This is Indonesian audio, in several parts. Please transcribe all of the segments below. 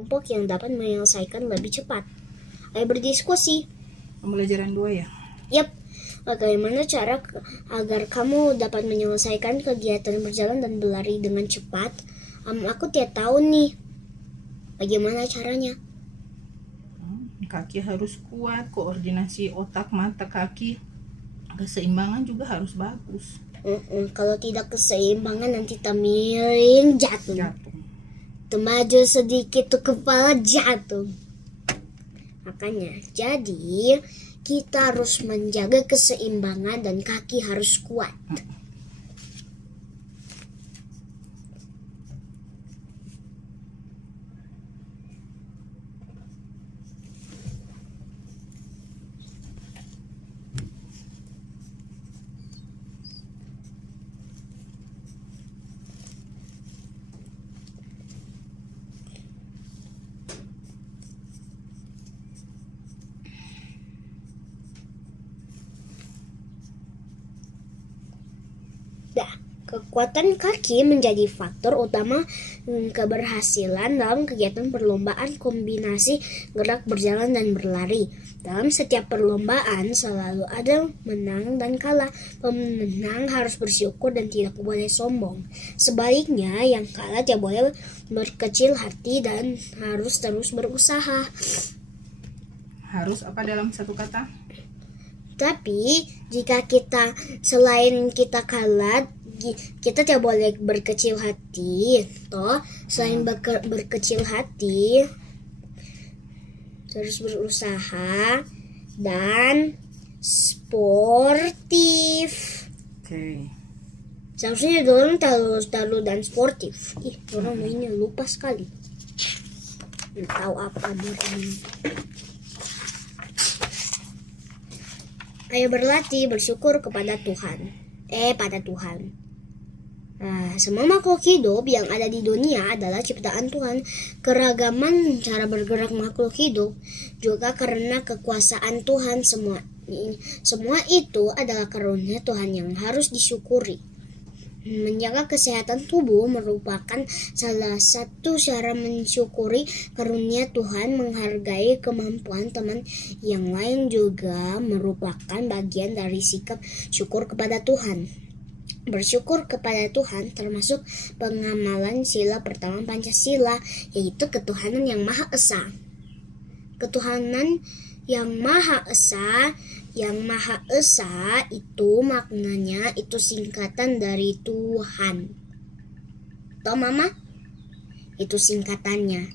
kelompok yang dapat menyelesaikan lebih cepat. Ayo berdiskusi. Pembelajaran 2 ya? Yap, bagaimana cara agar kamu dapat menyelesaikan kegiatan berjalan dan berlari dengan cepat? Aku tidak tahu nih. Bagaimana caranya? Kaki harus kuat, koordinasi otak, mata, kaki. Keseimbangan juga harus bagus. Kalau tidak keseimbangan nanti miring jatuh. Maju sedikit tuh kepala jatuh. Makanya jadi kita harus menjaga keseimbangan dan kaki harus kuat. Kekuatan kaki menjadi faktor utama keberhasilan dalam kegiatan perlombaan kombinasi gerak berjalan dan berlari. Dalam setiap perlombaan selalu ada menang dan kalah. Pemenang harus bersyukur dan tidak boleh sombong. Sebaliknya, yang kalah tidak boleh berkecil hati dan harus terus berusaha. Harus apa dalam satu kata? Tapi jika kita selain kita kalah, kita tidak boleh berkecil hati. Selain berkecil hati, terus berusaha dan sportif. Oke. Seharusnya dorong terlalu dan sportif. Dorong ini lupa sekali. Tahu apa dorong. Ayo berlatih bersyukur kepada Tuhan. Pada Tuhan. Semua makhluk hidup yang ada di dunia adalah ciptaan Tuhan. Keragaman cara bergerak makhluk hidup juga karena kekuasaan Tuhan. Semua itu adalah karunia Tuhan yang harus disyukuri. Menjaga kesehatan tubuh merupakan salah satu cara mensyukuri karunia Tuhan. Menghargai kemampuan teman yang lain juga merupakan bagian dari sikap syukur kepada Tuhan. Bersyukur kepada Tuhan termasuk pengamalan sila pertama Pancasila, yaitu ketuhanan yang Maha Esa. Ketuhanan yang Maha Esa, itu maknanya itu singkatan dari Tuhan. Tahu Mama? Itu singkatannya.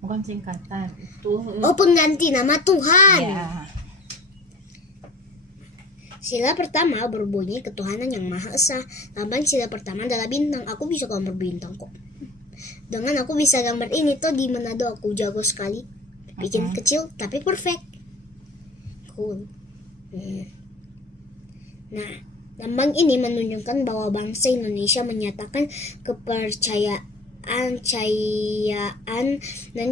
Bukan singkatan, itu pengganti nama Tuhan. Ya. Sila pertama berbunyi ketuhanan yang Maha Esa. Lambang sila pertama adalah bintang. Aku bisa gambar bintang kok. Dengan aku bisa gambar ini tuh di Manado aku jago sekali. Bikin kecil tapi perfect. Cool. Nah, lambang ini menunjukkan bahwa bangsa Indonesia menyatakan kepercayaan dan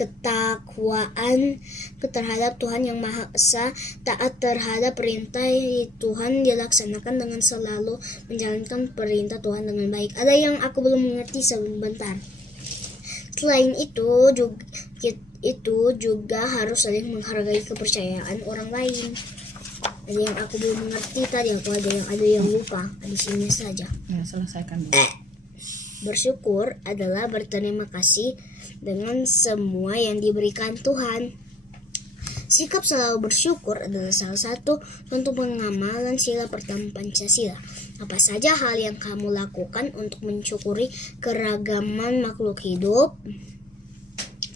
ketakwaan terhadap Tuhan yang Maha Esa. Taat terhadap perintah Tuhan dilaksanakan dengan selalu menjalankan perintah Tuhan dengan baik. Ada yang aku belum mengerti sebentar. Selain itu juga harus saling menghargai kepercayaan orang lain. Ada yang aku belum mengerti tadi, ada yang lupa. Di sini saja. Ya, selesaikan dulu. Bersyukur adalah berterima kasih dengan semua yang diberikan Tuhan. Sikap selalu bersyukur adalah salah satu untuk pengamalan sila pertama Pancasila. Apa saja hal yang kamu lakukan untuk mensyukuri keragaman makhluk hidup?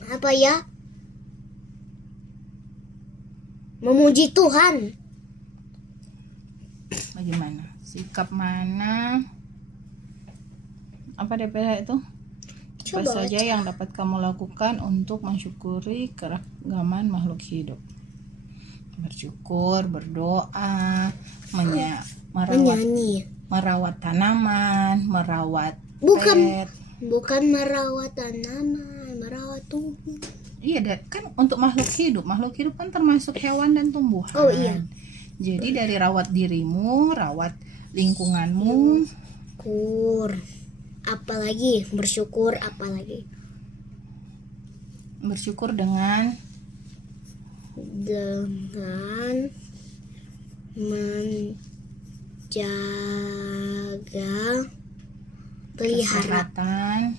Apa ya? Memuji Tuhan. Bagaimana? Sikap mana? Apa DPH itu? Apa saja yang dapat kamu lakukan untuk mensyukuri keragaman makhluk hidup? Bersyukur, berdoa, merawat tanaman, merawat pet. Bukan merawat tanaman, merawat tubuh. Iya, kan untuk makhluk hidup kan termasuk hewan dan tumbuhan. Oh iya. Jadi dari rawat dirimu, rawat lingkunganmu. Apalagi bersyukur, apalagi Bersyukur dengan menjaga pelihara kesehatan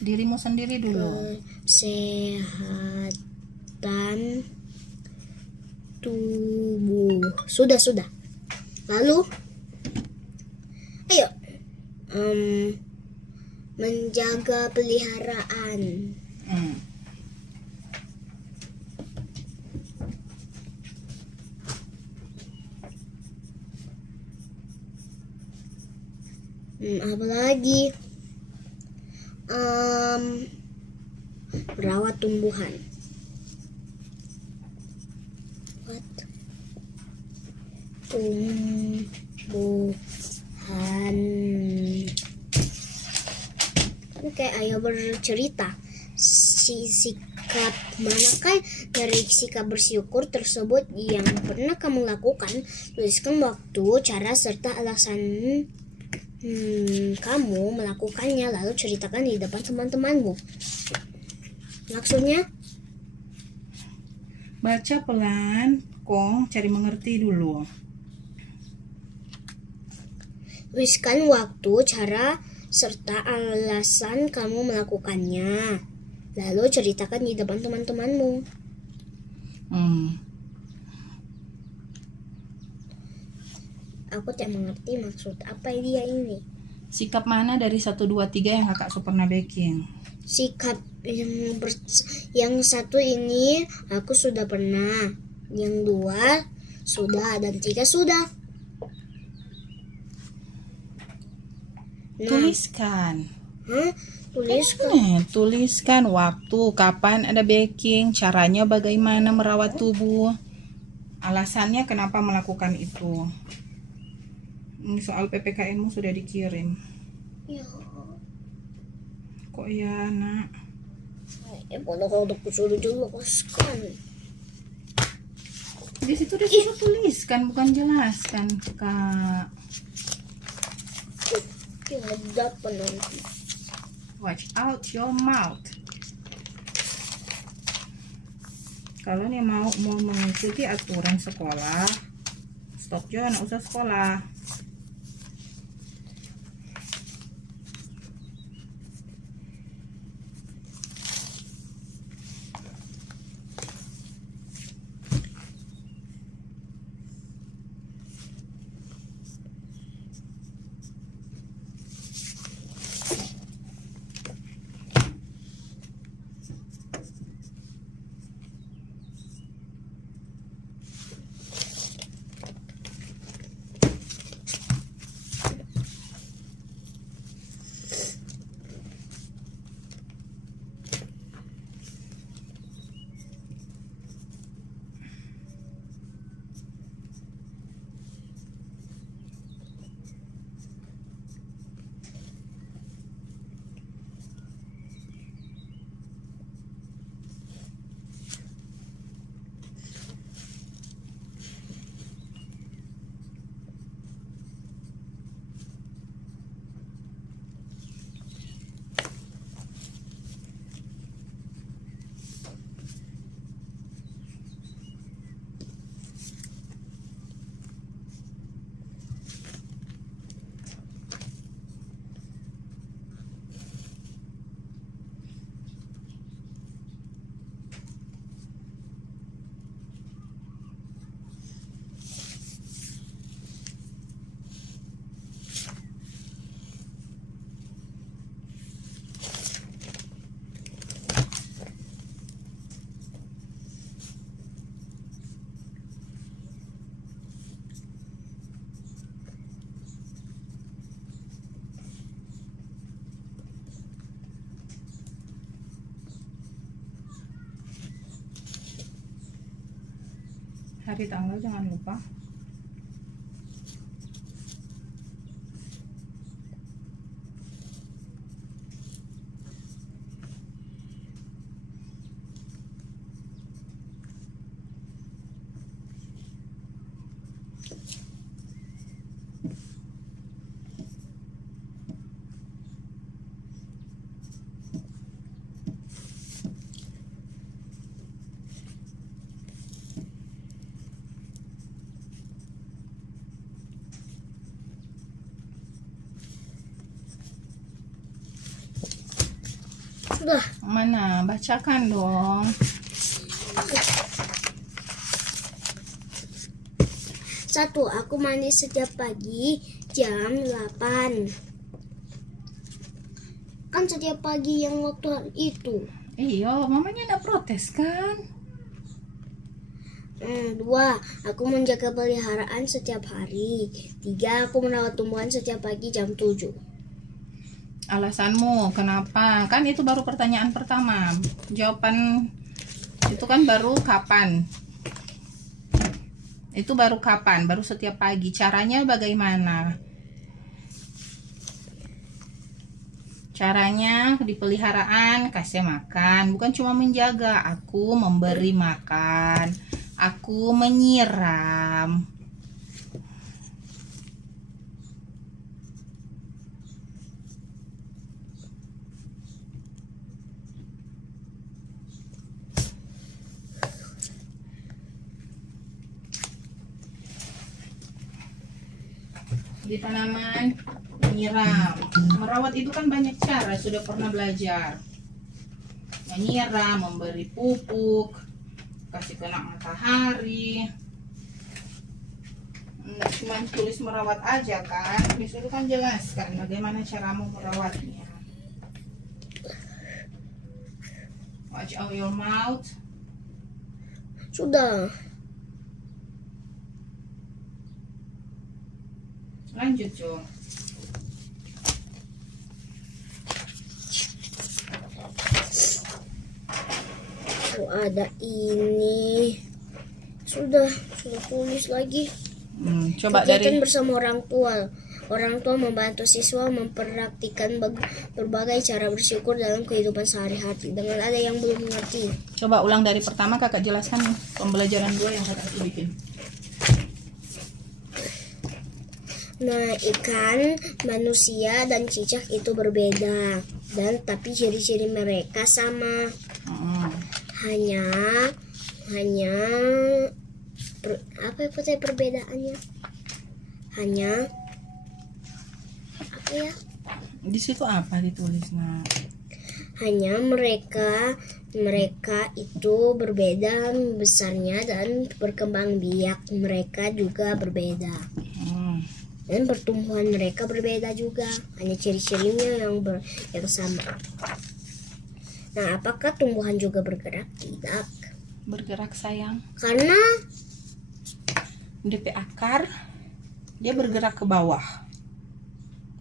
dirimu sendiri dulu. Kesehatan tubuh. Sudah. Lalu, ayo, menjaga peliharaan. Apa lagi? Merawat tumbuhan. Kayak ayah bercerita sikap manakah dari sikap bersyukur tersebut yang pernah kamu lakukan. Tuliskan waktu, cara, serta alasan kamu melakukannya, lalu ceritakan di depan teman-temanmu. Maksudnya? Baca pelan, Kong, cari mengerti dulu. Tuliskan waktu, cara, serta alasan kamu melakukannya. Lalu ceritakan di depan teman-temanmu. Aku tidak mengerti maksud apa dia ini. Sikap mana dari 1, 2, 3 yang kakak pernah baking? Sikap yang satu ini aku sudah pernah. Yang 2 sudah dan 3 sudah. Tuliskan. Tuliskan waktu, kapan ada baking, caranya bagaimana merawat tubuh, alasannya kenapa melakukan itu. Soal PPKN-mu sudah dikirim. Ya. Kok ya, nak? Kalau aku sudah jelaskan. Di situ disuruh tuliskan, bukan jelaskan, Kak. Watch out your mouth. Kalau nih mau mengikuti aturan sekolah, stop jangan usah sekolah. Hari tanggal jangan lupa. Sudah. Mana? Bacakan dong. Satu, aku mandi setiap pagi jam 8. Kan setiap pagi yang waktu itu. Iya, mamanya nggak protes kan? Dua, aku menjaga peliharaan setiap hari. Tiga, aku merawat tumbuhan setiap pagi jam 7. Alasanmu kenapa? Kan itu baru pertanyaan pertama. Jawaban itu kan baru kapan? Itu baru kapan? Baru setiap pagi. Caranya bagaimana? Caranya di peliharaan kasih makan, bukan cuma menjaga. Aku memberi makan, aku menyiram. Di tanaman menyiram, merawat itu kan banyak cara, sudah pernah belajar. Menyiram, memberi pupuk, kasih kena matahari. Nggak cuma tulis merawat aja kan, disuruh kan jelaskan bagaimana caramu merawatnya. Watch out your mouth. Sudah. Lanjut, Jo. Oh, ada ini. Sudah tulis lagi. Coba Kegiatan dari bersama orang tua. Orang tua membantu siswa mempraktikkan berbagai cara bersyukur dalam kehidupan sehari-hari. Dengan ada yang belum mengerti. Coba ulang dari pertama, kakak jelaskan pembelajaran 2 yang kakak bikin. Nah, ikan, manusia, dan cicak itu berbeda, dan tapi ciri-ciri mereka sama. Hanya apa ya perbedaannya? Hanya apa ya? Di situ apa ditulis, Nak? Hanya mereka itu berbeda besarnya dan berkembang biak mereka juga berbeda. Dan pertumbuhan mereka berbeda juga, hanya ciri-cirinya yang sama. Nah, apakah tumbuhan juga bergerak? Tidak. Bergerak, sayang. Karena DP akar dia bergerak ke bawah,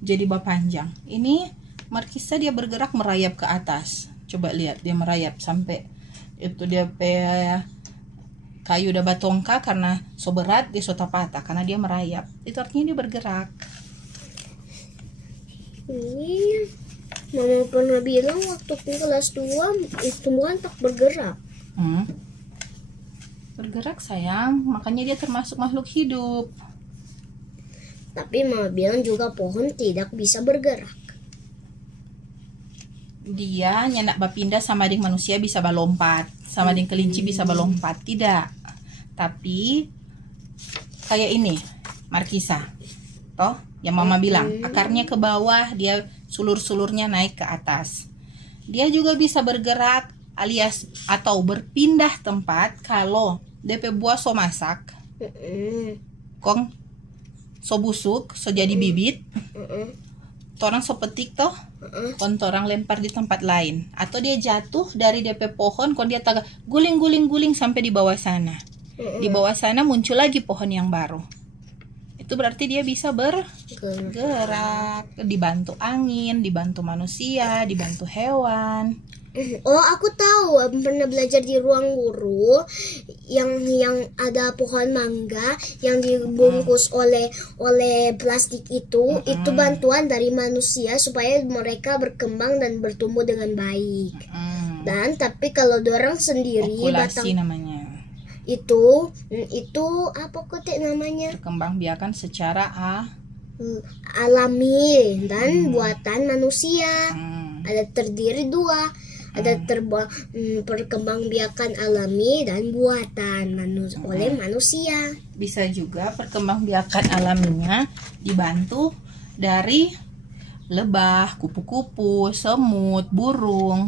jadi panjang. Ini markisa dia bergerak merayap ke atas. Coba lihat, dia merayap sampai itu dia kayu udah batongka karena so berat dia so patah karena dia merayap. Itu artinya dia bergerak. Ini Mama pernah bilang waktu kelas 2 tumbuhan tak bergerak. Bergerak, sayang, makanya dia termasuk makhluk hidup. Tapi Mama bilang juga pohon tidak bisa bergerak. Dia nyenak bapindah sama dengan manusia bisa balompat, sama dengan kelinci bisa balompat. Tidak. Tapi kayak ini markisa toh yang Mama bilang akarnya ke bawah, dia sulur-sulurnya naik ke atas. Dia juga bisa bergerak alias atau berpindah tempat kalau DP buah so masak, kong so busuk, so jadi bibit, torang so petik toh, kon torang lempar di tempat lain, atau dia jatuh dari DP pohon, kon dia taga guling sampai di bawah sana. Di bawah sana muncul lagi pohon yang baru. Itu berarti dia bisa bergerak, dibantu angin, dibantu manusia, dibantu hewan. Oh, aku tahu, pernah belajar di ruang guru yang ada pohon mangga yang dibungkus oleh plastik itu bantuan dari manusia supaya mereka berkembang dan bertumbuh dengan baik. Dan tapi kalau dorang sendiri okulasi namanya. Itu apa kotek namanya? Perkembangbiakan secara alami dan buatan manusia. Ada terdiri dua. Ada perkembangbiakan alami dan buatan oleh manusia. Bisa juga perkembangbiakan alaminya dibantu dari lebah, kupu-kupu, semut, burung.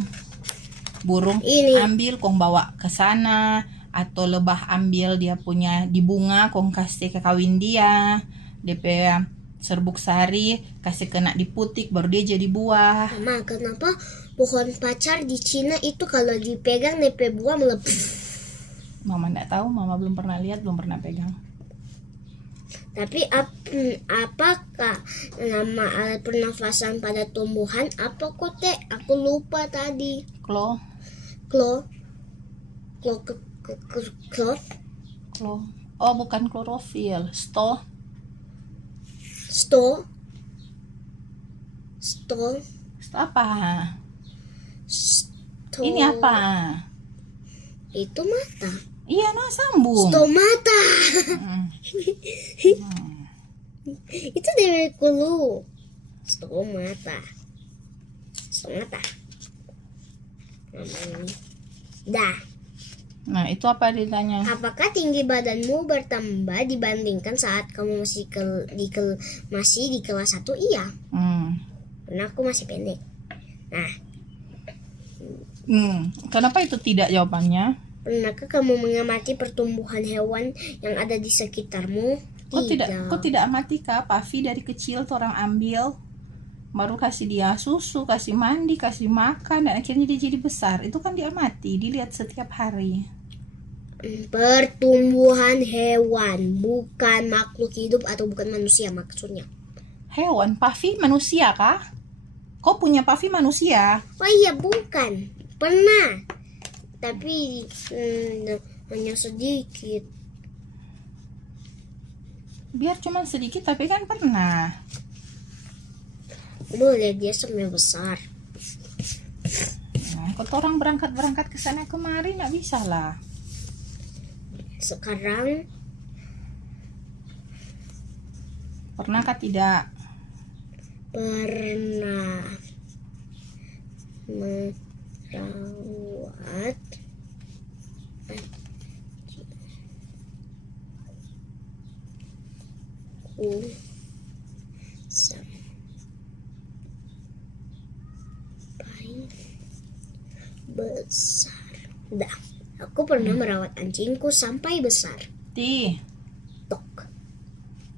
burung Ini. ambil kong bawa ke sana, atau lebah ambil dia punya di bunga kong kasih ke kawin dia, DP serbuk sari kasih kena di putik baru dia jadi buah. Mama, kenapa pohon pacar di Cina itu kalau dipegang DP buah melepuh? Mama nggak tahu, mama belum pernah lihat, belum pernah pegang. Tapi apakah nama alat pernafasan pada tumbuhan apa kok teh? Aku lupa tadi. Klo. Oh, bukan klorofil. Sto apa? Ini apa? Itu mata. Iya, no, sambung. Stomata. Hmm. Itu dari kulu. Stomata. Dah. Nah, itu apa ditanya? Apakah tinggi badanmu bertambah dibandingkan saat kamu masih di kelas 1? Iya. Karena aku masih pendek. Nah. Kenapa itu tidak jawabannya? Pernahkah kamu mengamati pertumbuhan hewan yang ada di sekitarmu? Kok tidak amati kah? Pavi dari kecil tuh orang ambil, baru kasih dia susu, kasih mandi, kasih makan, dan akhirnya dia jadi besar. Itu kan diamati, dilihat setiap hari. Pertumbuhan hewan, bukan makhluk hidup atau bukan manusia maksudnya. Hewan, Pavi manusia kah? Kok punya Pavi manusia? Oh iya, bukan. Pernah. Tapi hanya sedikit. Biar cuma sedikit, tapi kan pernah. Boleh dia sampai besar. Nah, kalau orang berangkat ke sana kemari nggak bisa lah. Sekarang pernahkah tidak? Pernah merawat sampai besar. Dah, aku pernah merawat anjingku sampai besar. Tok.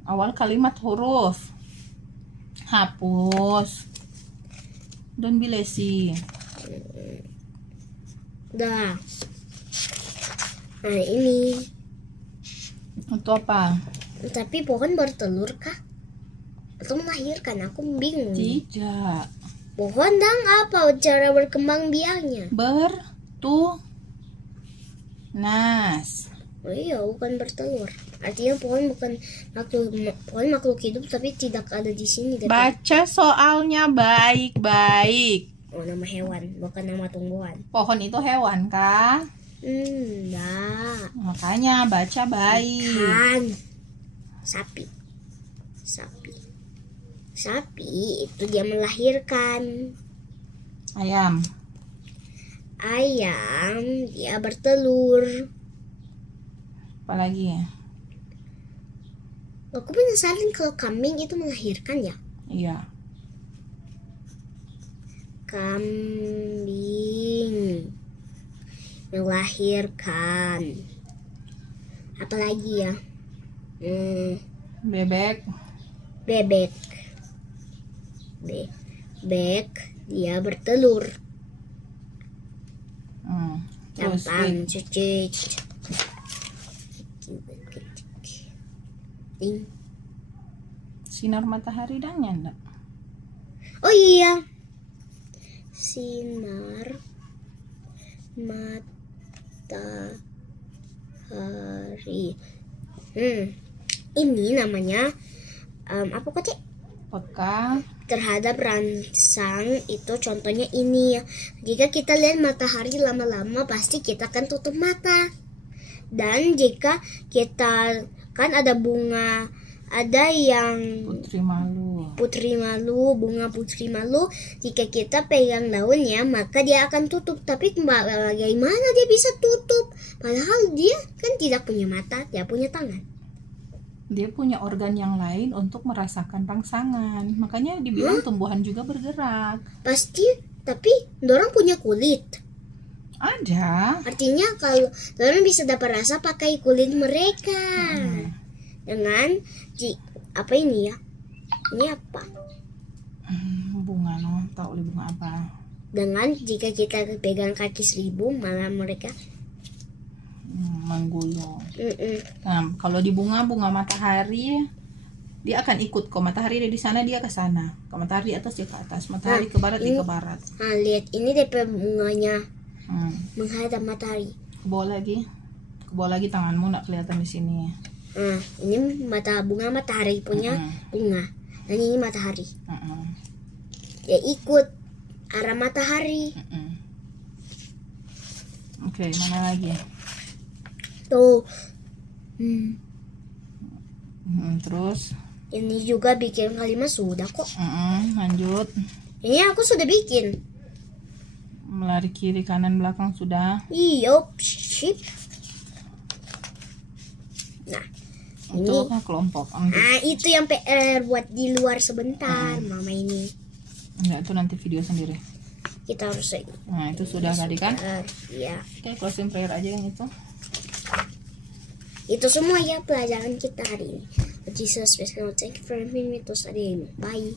Awal kalimat huruf. Hapus. Don't be lazy. Dah. Nah, ini. Itu apa? Tapi pohon bertelur kah? Atau melahirkan? Aku bingung. Tidak. Pohon dang apa cara berkembang biaknya? Nas. Oh iya, bukan bertelur. Artinya pohon bukan makhluk hidup, tapi tidak ada di sini. Baca soalnya baik-baik. Oh, nama hewan, bukan nama tumbuhan. Pohon itu hewan kah? Enggak. Makanya baca baik. Kan. Sapi itu dia melahirkan. Ayam Dia bertelur. Apalagi ya? Aku penasaran kalau kambing itu melahirkan ya? Iya. Kambing melahirkan. Apalagi ya? Bebek dia bertelur. Gampang. Sinar matahari dan nyanda. Oh iya, sinar matahari. Ini namanya apa kok cik? Peka terhadap rangsang itu contohnya ini ya. Jika kita lihat matahari lama-lama pasti kita akan tutup mata. Dan jika kita kan ada bunga, ada yang putri malu, bunga putri malu, jika kita pegang daunnya maka dia akan tutup. Tapi bagaimana dia bisa tutup? Padahal dia kan tidak punya mata, dia punya tangan. Dia punya organ yang lain untuk merasakan rangsangan. Makanya dibilang tumbuhan juga bergerak. Pasti, tapi dorang punya kulit. Ada. Artinya kalau telur bisa dapat rasa pakai kulit mereka. Dengan apa ini ya? Ini apa? Bunga no, tahu bunga apa? Dengan jika kita pegang kaki 1000 malah mereka menggulung. Nah, kalau di bunga matahari dia akan ikut kok. Matahari di sana dia ke sana. Ke matahari di atas dia ke atas. Matahari ke barat dia ke barat. Nah, lihat ini DP bunganya menghadap matahari. Ke bawah lagi tanganmu nggak kelihatan di sini. Nah, ini bunga matahari punya bunga. Dan ini matahari. Dia ikut arah matahari. Oke, mana lagi? Tuh. Terus ini juga bikin kalimat sudah kok. Lanjut. Ini aku sudah bikin. Melari kiri kanan belakang sudah. Iya, sip. Nah, itu kan kelompok. Nah, itu yang PR buat di luar sebentar, mama ini. Enggak, itu nanti video sendiri. Kita harus. Nah, itu sudah tadi kan? Iya. Oke, closing prayer aja yang itu. Itu semua ya pelajaran kita hari ini. Jesus, thank you for having me. Bye.